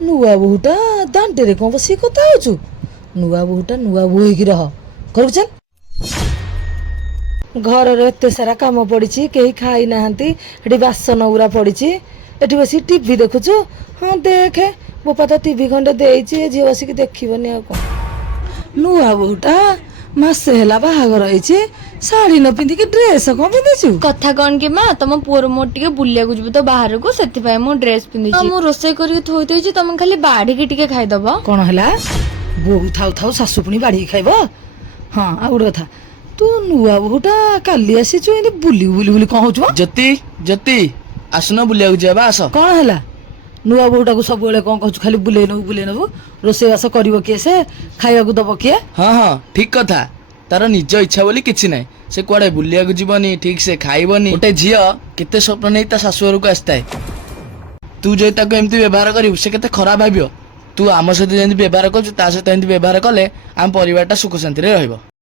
ନୂଆ ବୋହୂଟା ଦାଣ୍ଡରେ କ'ଣ ବସିକି କଥା ହଉଛୁ? ନୂଆ ବୋହୂଟା ନୂଆ ବୋହୂ ହେଇକି ରହ। ଘରକୁ ଚାଲ। ଘରର ଏତେ ସାରା କାମ ପଡ଼ିଛି, କେହି ଖାଇନାହାନ୍ତି, ଏଠି ବାସନ ଗୁରା ପଡ଼ିଛି, ଏଠି ବସି ଟିଭି ଦେଖୁଛୁ। ହଁ ଦେଖେ, ବୋପା ତ ଟିଭି ଖଣ୍ଡେ ଦେଇଛି, ଏ ଝିଅ ବସିକି ଦେଖିବନି ଆଉ କ'ଣ। ନୂଆ ବୋହୂଟା ମାସେ ହେଲା ବାହାଘର ହେଇଛି, ଶାଢ଼ୀ ନ ପିନ୍ଧିକି ଡ୍ରେସ୍ କ'ଣ ପିନ୍ଧିଛୁ? କଥା କ'ଣ କି ମା, ତମ ପୁଅର ମୋର ଟିକେ ବୁଲିବାକୁ ଯିବୁ ତ ବାହାରକୁ, ସେଥିପାଇଁ ମୁଁ ଡ୍ରେସ୍ ପିନ୍ଧିଛି। ମୁଁ ରୋଷେଇ କରିକି ଥୋଇ ଦେଇଛି, ତମେ ଖାଲି ବାଢିକି ଟିକେ ଖାଇଦବ। କ'ଣ ହେଲା? ବୋହୂ ଥାଉ ଥାଉ ଶାଶୁ ପୁଣି ବାଢ଼ିକି ଖାଇବ? ହଁ, ଆଉ ଗୋଟେ କଥା, ତୁ ନୂଆ ବୋହୂଟା କାଲି ଆସିଛୁ, ଏମିତି ବୁଲି ବୁଲି ବୁଲି କ'ଣ ହଉଛୁ? ଜ୍ୟୋତି ଜ୍ୟୋତି ଆସୁନ ବୁଲିବାକୁ ଯିବା ଆସ। କ'ଣ ହେଲା? ନୂଆ ବୋହୂଟାକୁ ସବୁବେଳେ କ'ଣ କହୁଛୁ ଖାଲି ବୁଲେଇ ନେବୁ? ରୋଷେଇବାସ କରିବ କିଏ? ସେ ଖାଇବାକୁ ଦବ କିଏ? ହଁ ହଁ ଠିକ କଥା, ତାର ନିଜ ଇଚ୍ଛା ବୋଲି କିଛି ନାହିଁ। ସେ କୁଆଡେ ବୁଲିବାକୁ ଯିବନି, ଠିକ ସେ ଖାଇବନି। ଗୋଟେ ଝିଅ କେତେ ସ୍ୱପ୍ନ ନେଇ ତା ଶାଶୁ ଘରକୁ ଆସିଥାଏ। ତୁ ଯଦି ତାକୁ ଏମିତି ବ୍ୟବହାର କରିବୁ, ସେ କେତେ ଖରାପ ଭାବିବ। ତୁ ଆମ ସହିତ ଯେମିତି ବ୍ୟବହାର କରୁଛୁ, ତା ସହିତ ଏମିତି ବ୍ୟବହାର କଲେ ଆମ ପରିବାରଟା ସୁଖ ଶାନ୍ତିରେ ରହିବ।